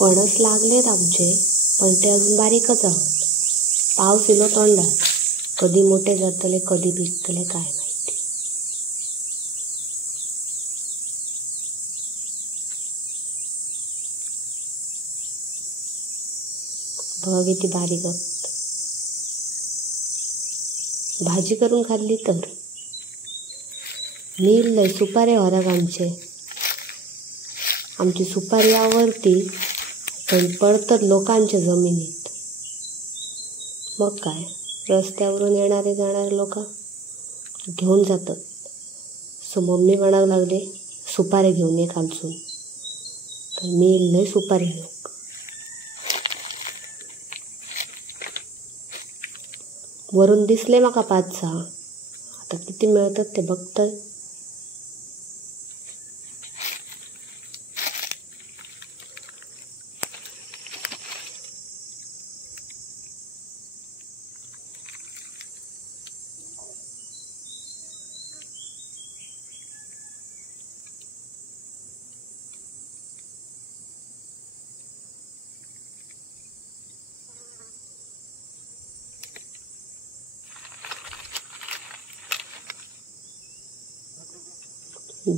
फणस लागलेत आमचे, पण ते अजून बारीकच आहोत. पाऊस इलो तोंडात. कधी मोठे जातले कधी भिजतले काय माहिती. बघ किती बारीक आहेत. भाजी करून खाल्ली तर. नील सुपारी होराक आमची सुपारी आवडती, पण पडतात लोकांच्या जमिनीत. मग काय, रस्त्यावरून येणारे जाणारे लोक घेऊन जातात. सो मम्मी म्हणायला लागले सुपारी घेऊन ये खालसून. तर मी लय सुपारी घेऊ. वरून दिसले माका 5-6. आता किती मिळतात ते बघतोय.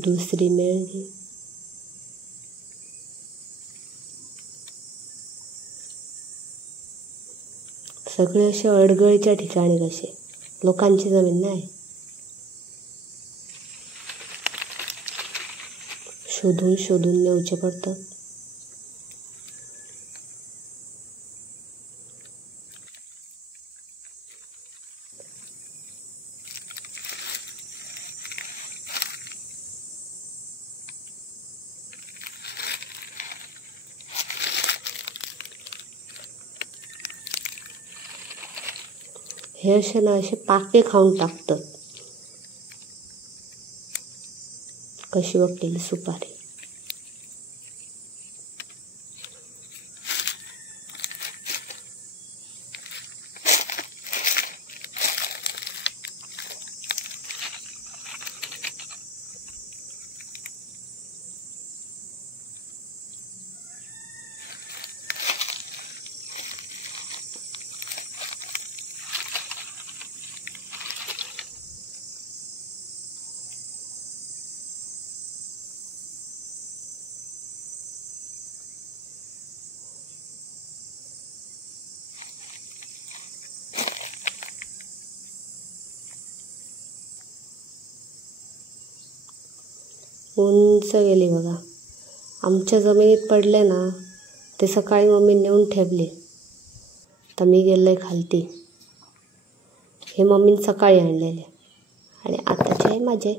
दुसरी मेळगी. सगळे असे अडगळीच्या ठिकाणी कसे, लोकांची जमीन नाही. शोधून शोधून नेऊचे पडतात. हे असे ना असे पाके खाऊन टाकतात. कशी वाटली सुपारी. उंच गेली बघा. आमच्या जमिनीत पडले ना ते सकाळी मम्मी नेऊन ठेवले. तर मी गेले खालती. हे मम्मीने सकाळी आणलेले आणि आताचे आहे माझे.